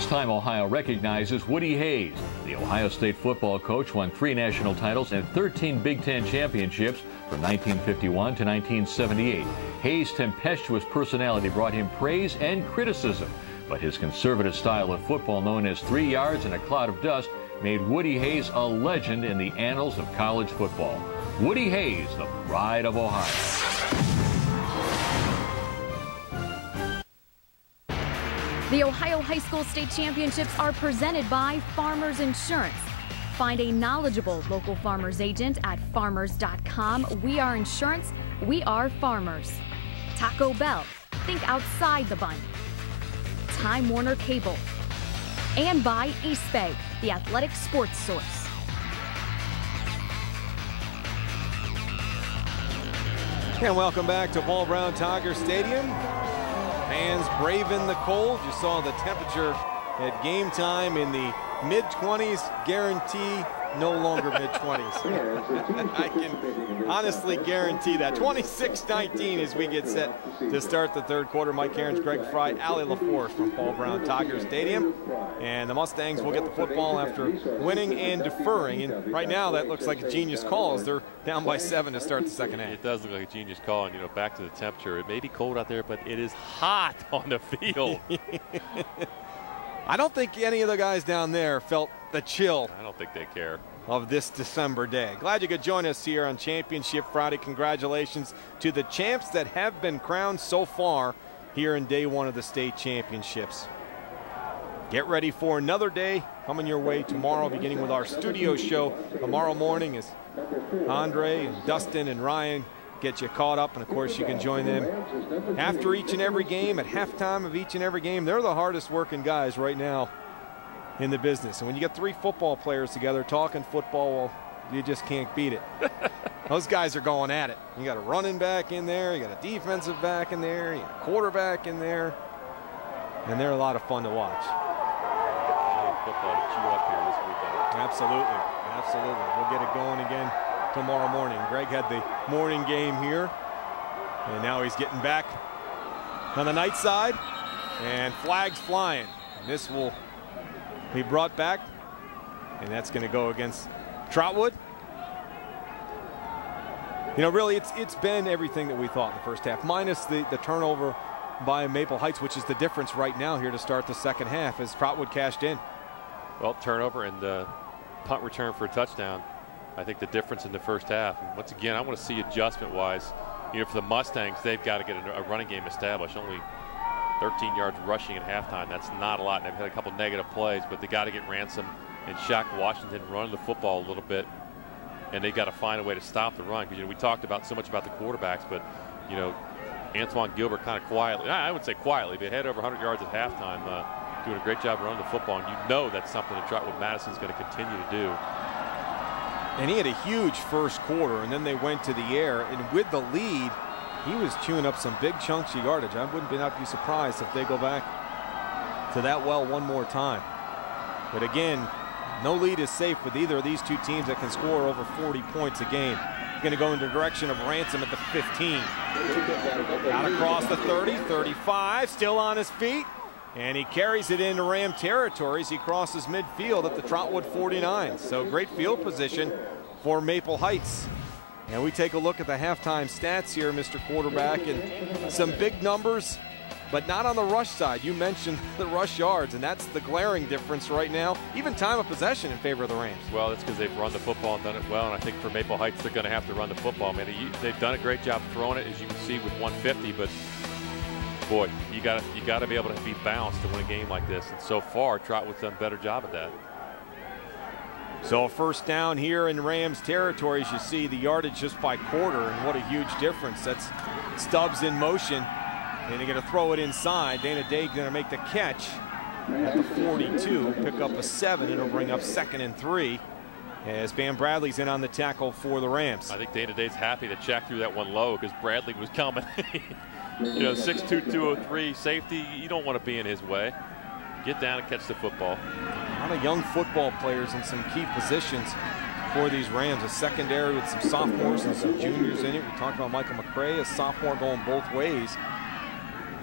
It's time Ohio recognizes Woody Hayes. The Ohio State football coach won 3 national titles and 13 Big Ten championships from 1951 to 1978. Hayes' tempestuous personality brought him praise and criticism, but his conservative style of football, known as 3 yards and a cloud of dust, made Woody Hayes a legend in the annals of college football. Woody Hayes, the pride of Ohio. The Ohio High School State Championships are presented by Farmers Insurance. Find a knowledgeable local farmers agent at farmers.com. We are insurance, we are farmers. Taco Bell, think outside the bun. Time Warner Cable. And by East Bay, the athletic sports source. And welcome back to Paul Brown Tiger Stadium. Fans braving the cold. You saw the temperature at game time in the mid-20s. Guarantee no longer mid-20s. I can honestly guarantee that. 26-19 as we get set to start the third quarter. Mike Cairns, Greg Fry, Allie LaForce from Paul Brown Tiger Stadium. And the Mustangs will get the football after winning and deferring. And right now that looks like a genius call as they're down by 7 to start the second half. It does look like a genius call. And, you know, back to the temperature. It may be cold out there, but it is hot on the field. I don't think any of the guys down there felt the chill. I don't think they care. Of this December day. Glad you could join us here on Championship Friday. Congratulations to the champs that have been crowned so far here in day 1 of the state championships. Get ready for another day coming your way tomorrow, beginning with our studio show tomorrow morning as Andre and Dustin and Ryan get you caught up. And of course you can join them after each and every game, at halftime of each and every game. They're the hardest working guys right now in the business. And when you get 3 football players together talking football, well, you just can't beat it. Those guys are going at it. You got a running back in there, you got a defensive back in there, you got a quarterback in there, and they're a lot of fun to watch. Football to chew up here this weekend. Absolutely, absolutely. We'll get it going again tomorrow morning. Greg had the morning game here, and now he's getting back on the night side, and flags flying. And this will be brought back, and that's going to go against Trotwood. You know, really, it's been everything that we thought in the first half, minus the turnover by Maple Heights, which is the difference right now here to start the second half as Trotwood cashed in. Well, turnover and punt return for a touchdown. I think the difference in the first half. And once again, I want to see adjustment-wise. You know, for the Mustangs, they've got to get a running game established. Only 13 yards rushing at halftime. That's not a lot. And they've had a couple negative plays, but they got to get Ransom and Shaq Washington running the football a little bit, and they got to find a way to stop the run. Because, you know, we talked about so much about the quarterbacks, but, you know, Antoine Gilbert kind of quietly, I would say quietly, but had over 100 yards at halftime, doing a great job running the football. And you know that's something that Trotwood Madison's going to continue to do. And he had a huge first quarter, and then they went to the air, and with the lead, he was chewing up some big chunks of yardage. I wouldn't not be surprised if they go back to that well one more time. But again, no lead is safe with either of these two teams that can score over 40 points a game. Going to go in the direction of Ransom at the 15. Out across the 30, 35, still on his feet. And he carries it into Ram territory as he crosses midfield at the Trotwood 49. So great field position for Maple Heights. And we take a look at the halftime stats here, Mr. Quarterback, and some big numbers, but not on the rush side. You mentioned the rush yards, and that's the glaring difference right now. Even time of possession in favor of the Rams. Well, it's because they've run the football and done it well, and I think for Maple Heights, they're going to have to run the football. Man, they've done a great job throwing it, as you can see, with 150, but boy, you got to be able to be balanced to win a game like this. And so far, Trotwood's done a better job at that. So a first down here in Rams territory, as you see the yardage just by quarter, and what a huge difference. That's Stubbs in motion, and they're going to throw it inside. Dana Day going to make the catch at the 42, pick up a 7. It'll bring up 2nd and 3 as Bam Bradley's in on the tackle for the Rams. I think Dana Day's happy to check through that one low because Bradley was coming. You know, 6'2", 203 safety, you don't want to be in his way. Get down and catch the football. A lot of young football players in some key positions for these Rams. A secondary with some sophomores and some juniors in it. We talked about Michael McCray, a sophomore, going both ways.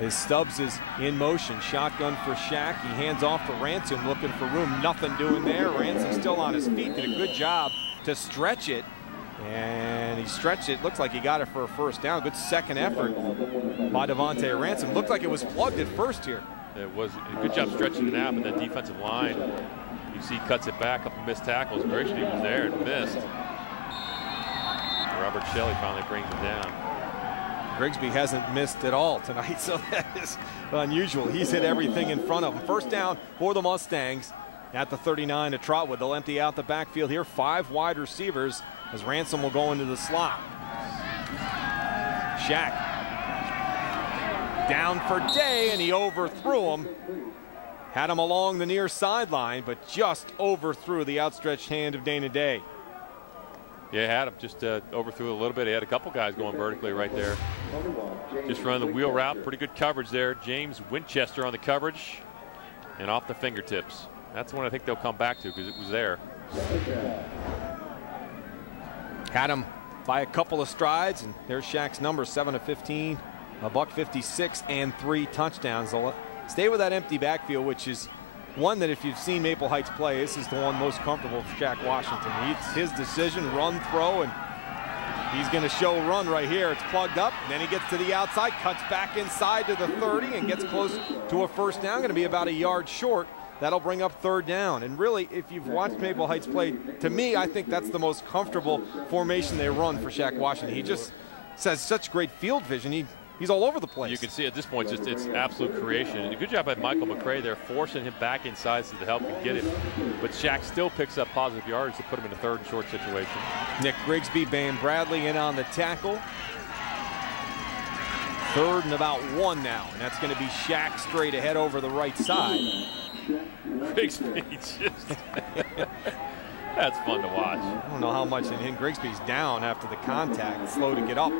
As Stubbs is in motion, shotgun for Shaq. He hands off to Ransom, looking for room. Nothing doing there. Ransom still on his feet. Did a good job to stretch it. And he stretched it. Looks like he got it for a first down. Good second effort by Devontae Ransom. Looked like it was plugged at first here. It was a good job stretching it out, but that defensive line, you see, cuts it back, up and missed tackles. Grigsby was there and missed. Robert Shelley finally brings it down. Grigsby hasn't missed at all tonight, so that is unusual. He's hit everything in front of him. First down for the Mustangs at the 39 to Trotwood. They'll empty out the backfield here. 5 wide receivers as Ransom will go into the slot. Shaq down for Day, and he overthrew him. Had him along the near sideline, but just overthrew the outstretched hand of Dana Day. Yeah, had him just overthrew a little bit. He had a couple guys going vertically right there. Just running the wheel route. Pretty good coverage there. James Winchester on the coverage and off the fingertips. That's the one I think they'll come back to because it was there. Had him by a couple of strides, and there's Shaq's number, 7 of 15, $156 and 3 touchdowns. They'll stay with that empty backfield, which is one that if you've seen Maple Heights play, this is the one most comfortable for Shaq Washington. It's his decision, run, throw, and he's going to show run right here. It's plugged up, and then he gets to the outside, cuts back inside to the 30, and gets close to a first down. Going to be about a yard short. That'll bring up third down. And really, if you've watched Maple Heights play, to me, I think that's the most comfortable formation they run for Shaq Washington. He just has such great field vision. He's all over the place. You can see at this point, just it's absolute creation. A good job by Michael McCray there, forcing him back inside so to help him get it. But Shaq still picks up positive yards to put him in a third and short situation. Nick Grigsby, Bam Bradley in on the tackle. Third and about 1 now, and that's going to be Shaq straight ahead over the right side. Grigsby just that's fun to watch. I don't know how much, and Grigsby's down after the contact, slow to get up.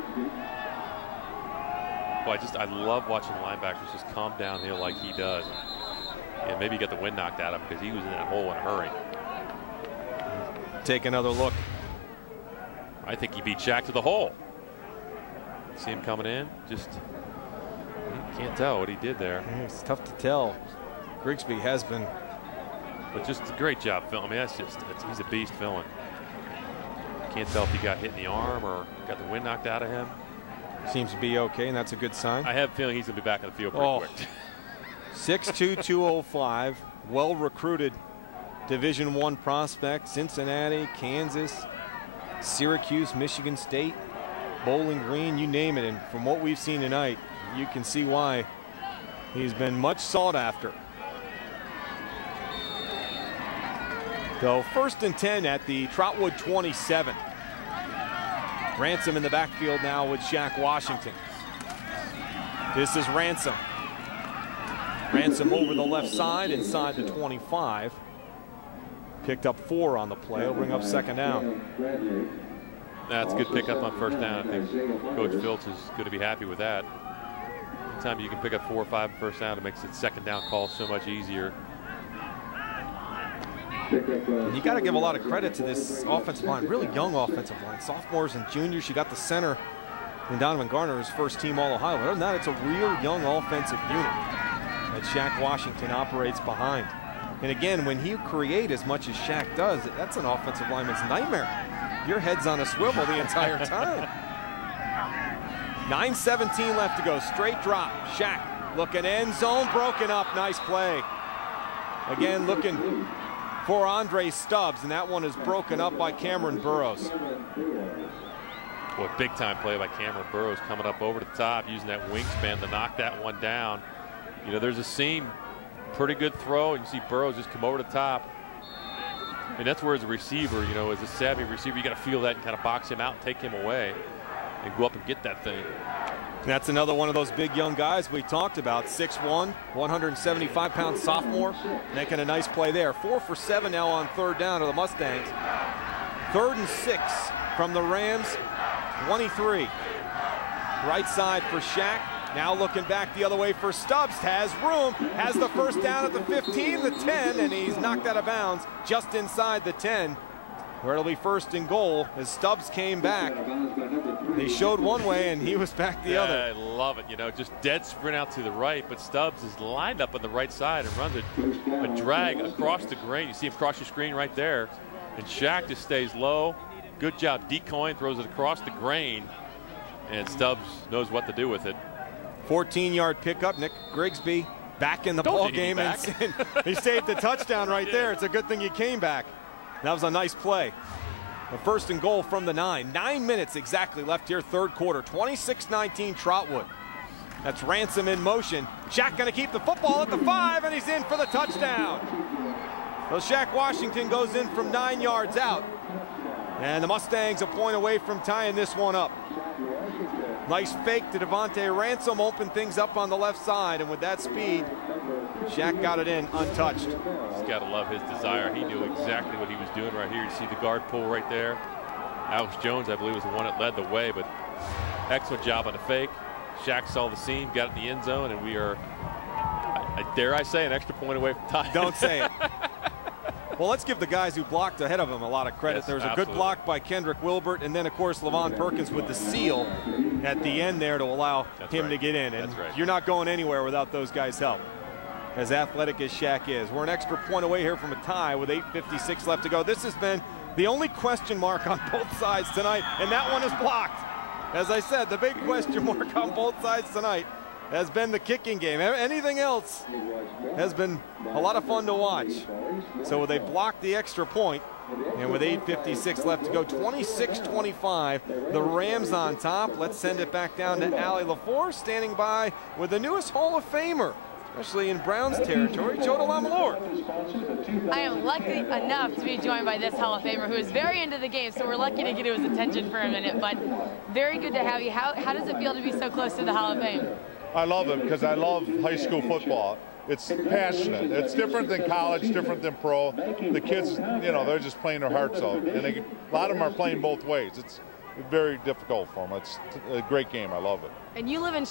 Boy, I love watching linebackers just calm downhill like he does. And maybe get the wind knocked out of him because he was in that hole in a hurry. Take another look. I think he beat Shaq to the hole. See him coming in, just you can't tell what he did there. Yeah, it's tough to tell. Grigsby has been, but just a great job filling. I mean, he's a beast filling. Can't tell if he got hit in the arm or got the wind knocked out of him. Seems to be okay, and that's a good sign. I have a feeling he's going to be back on the field pretty quick. 6'2", 205, well-recruited Division I prospect. Cincinnati, Kansas, Syracuse, Michigan State, Bowling Green, you name it. And from what we've seen tonight, you can see why he's been much sought after. So 1st and 10 at the Trotwood 27. Ransom in the backfield now with Shaq Washington. This is Ransom. Ransom over the left side inside the 25. Picked up 4 on the play. He'll bring up second down. That's a good pickup on first down. I think Coach Phillips is going to be happy with that. Anytime you can pick up 4 or 5 first down, it makes the second down call so much easier. You got to give a lot of credit to this offensive line, really young offensive line. Sophomores and juniors. You got the center in Donovan Garner, his first team All-Ohio. Other than that, it's a real young offensive unit that Shaq Washington operates behind. And again, when you create as much as Shaq does, that's an offensive lineman's nightmare. Your head's on a swivel the entire time. 9:17 left to go. Straight drop. Shaq looking end zone, broken up. Nice play. Again, looking for Andre Stubbs, and that one is broken up by Cameron Burrows. Boy, big time play by Cameron Burrows, coming up over the top, using that wingspan to knock that one down. You know, there's a seam, pretty good throw, and you see Burrows just come over the top. And that's where, as a receiver, you know, as a savvy receiver, you got to feel that and kind of box him out and take him away and go up and get that thing. That's another one of those big young guys we talked about. 6'1", 175-pound sophomore, making a nice play there. 4 for 7 now on third down to the Mustangs. 3rd and 6 from the Rams, 23. Right side for Shaq. Now looking back the other way for Stubbs. Has room, has the first down at the 15, the 10, and he's knocked out of bounds just inside the 10, where it'll be 1st and goal as Stubbs came back They showed one way, and he was back the other. I love it. You know, just dead sprint out to the right, but Stubbs is lined up on the right side and runs a drag across the grain. You see him cross your screen right there, and Shaq just stays low. Good job decoying, throws it across the grain, and Stubbs knows what to do with it. 14-yard pickup. Nick Grigsby back in the ball game, and he saved the touchdown right there. It's a good thing he came back. That was a nice play. The 1st and goal from the 9. 9 minutes exactly left here, third quarter. 26-19 Trotwood. That's Ransom in motion. Shaq going to keep the football at the 5, and he's in for the touchdown. So Shaq Washington goes in from 9 yards out. And the Mustangs a point away from tying this one up. Nice fake to Devontae Ransom, opened things up on the left side, and with that speed, Shaq got it in untouched. He's got to love his desire. He knew exactly what he was doing right here. You see the guard pull right there. Alex Jones, I believe, was the one that led the way, but excellent job on the fake. Shaq saw the seam, got it in the end zone, and we are, dare I say, an extra point away from tying. Don't say it. Well, let's give the guys who blocked ahead of him a lot of credit. Yes, There's a absolutely. good block by Kendrick Wilbert, and then, of course, Levon Perkins with the seal at the end there to allow him to get in. And you're not going anywhere without those guys' help, as athletic as Shaq is. We're an extra point away here from a tie with 8:56 left to go. This has been the only question mark on both sides tonight, and that one is blocked. As I said, the big question mark on both sides tonight has been the kicking game. Anything else has been a lot of fun to watch. So they blocked the extra point, and with 8:56 left to go, 26-25, the Rams on top. Let's send it back down to Allie LaFour, standing by with the newest Hall of Famer, especially in Browns territory, Joe DeLamalore. I am lucky enough to be joined by this Hall of Famer who is very into the game, so we're lucky to get his attention for a minute, but very good to have you. How does it feel to be so close to the Hall of Fame? I love it because I love high school football. It's passionate. It's different than college, different than pro. The kids, you know, they're just playing their hearts out. And a lot of them are playing both ways. It's very difficult for them. It's a great game. I love it. And you live in